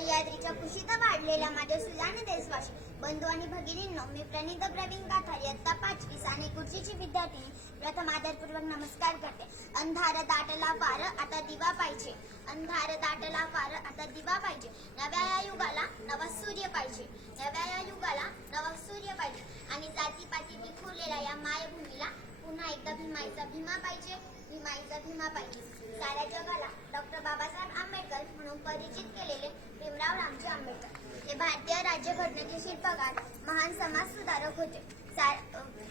सह्याद्रीच्या कुशीत वाढलेल्या माझ्या सुजाण देशवासी बंधू आणि भगिनींनो, मी प्रणित प्रवीण गाठार इयत्ता 5वी साने खुर्चीची विद्यार्थिनी प्रथम आदरपूर्वक नमस्कार करते. अंधार दाटला फार आता दिवा पाहिजे, अंधार दाटला फार आता दिवा पाहिजे. नव्या या युगाला नवा सूर्य पाहिजे, नव्या या युगाला नवा सूर्य पाहिजे. आणि जातीपाती विखुरलेल्या या मायभूमीला पुन्हा एकदा भीमाईचा भीमा पाहिजे, भीमाईचा भीमा पाहिजे. साऱ्या जगाला डॉक्टर बाबासाहेब आंबेडकर म्हणून परिचित केलेले भीमराव रामजी आंबेडकर हे भारतीय राज्यघटनेचे शिल्पकार, महान समाज सुधारक होते.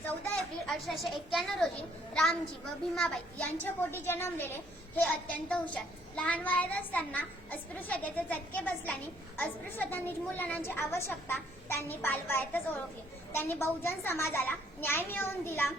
14 एप्रिल 1891 रोजी रामजी व भीमाबाई यांच्या पोटी जन्मलेले हे अत्यंत हुशार. लहान वयात असताना अस्पृश्यतेचे चटके बसल्याने अस्पृश्यता निर्मूलनाची आवश्यकता त्यांनी बालवयातच ओळखली. त्यांनी बहुजन समाजाला न्याय मिळवून दिला.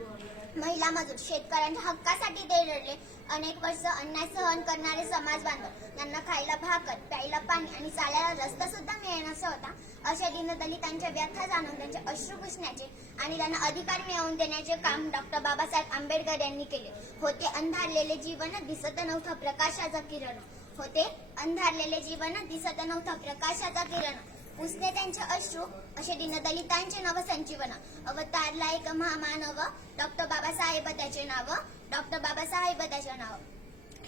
महिला मजूर शेतकऱ्यांच्या हक्कासाठी ते लढले. अनेक वर्ष अन्याय सहन करणारे समाज बांधव, त्यांना खायला भाकर, प्यायला पाणी आणि चालायला रस्ता सुद्धा मिळेनासा होता. अशा दीनदलितांच्या व्यथा जाणून त्यांचे अश्रू पुसण्याचे आणि त्यांना अधिकार मिळवून देण्याचे काम डॉक्टर बाबासाहेब आंबेडकर यांनी केले. होते अंधारलेले जीवन दिसत नव्हता प्रकाशाचा किरण, होते अंधारलेले जीवन दिसत नव्हता प्रकाशाचा किरण. पुसले त्यांचे अश्रू असे दीनदलितांचे नवसंजीवन. अवतारला एक महामानव, डॉक्टर बाबासाहेब त्याचे नाव, डॉक्टर बाबासाहेब त्याचे नाव.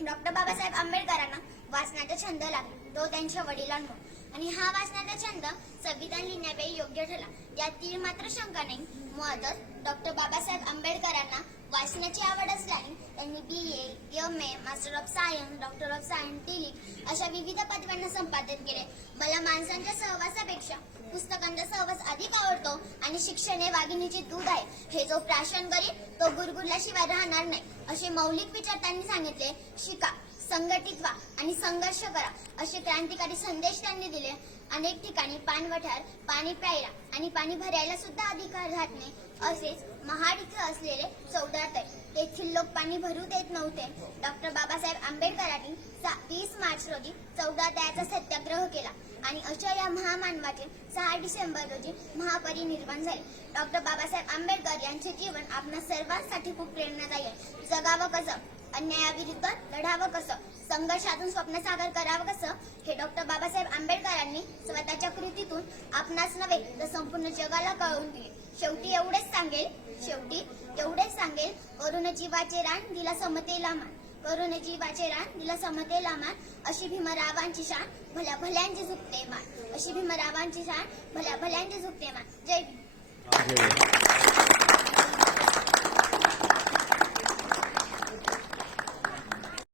डॉक्टर बाबासाहेब आंबेडकरांना वाचनाचा छंद लागला, तो त्यांच्या वडिलांमुळे. आणि हा वाचनाचा छंद संविधान लिहिण्यावेळी योग्य ठरला, यात तीळ मात्र शंका नाही. मुळातच डॉक्टर बाबासाहेब आंबेडकरांना वाचनाची आवड असल्याने त्यांनी BA, MA, master of science, doctor of science, DLitt अशा विविध पदव्यांना संपादन केले. मला माणसांच्या सहवासापेक्षा पुस्तकांचा सहवास अधिक आवडतो आणि शिक्षण हे वाघिणीचे दूध आहे. हे जो प्राशन करील तो गुरगुरल्याशिवाय राहणार नाही, असे मौलिक विचार त्यांनी सांगितले. शिका, संघटित व्हा आणि संघर्ष करा असे क्रांतिकारी संदेश त्यांनी दिले. अनेक ठिकाणी पाणवठ्यावर पाणी प्यायला आणि पाणी भरायला सुद्धा अधिकार राहत नाही. असेच महाड इथे असलेले 14 तळे, तेथील लोक पाणी भरू देत नव्हते. डॉक्टर बाबासाहेब आंबेडकरांनी 20 मार्च रोजी 14 तळ्याचा सत्याग्रह केला आणि अशा या महामानवाचे 6 डिसेंबर रोजी महापरिनिर्वाण झाले. डॉक्टर बाबासाहेब आंबेडकर यांचे जीवन आपल्या सर्वांसाठी खूप प्रेरणादायी आहे. जगावं कसं, अन्यायाविरुद्ध लढावं कसं, संघर्षातून स्वप्न साकार करावं कसं, हे डॉक्टर बाबासाहेब आंबेडकरांनी स्वतःच्या कृतीतून आपणास नव्हे तर संपूर्ण जगाला कळवून दिले. शेवटी एवढेच सांगेल, करून जीवाचे रान दिला समतेला मान, करून जीवाचे रान दिला समतेला मान. अशी भीमरावांची शान भल्या भल्यांची झुकते मान, अशी भीमरावांची शान भल्या भल्यांची झुकते मान. जय भीम.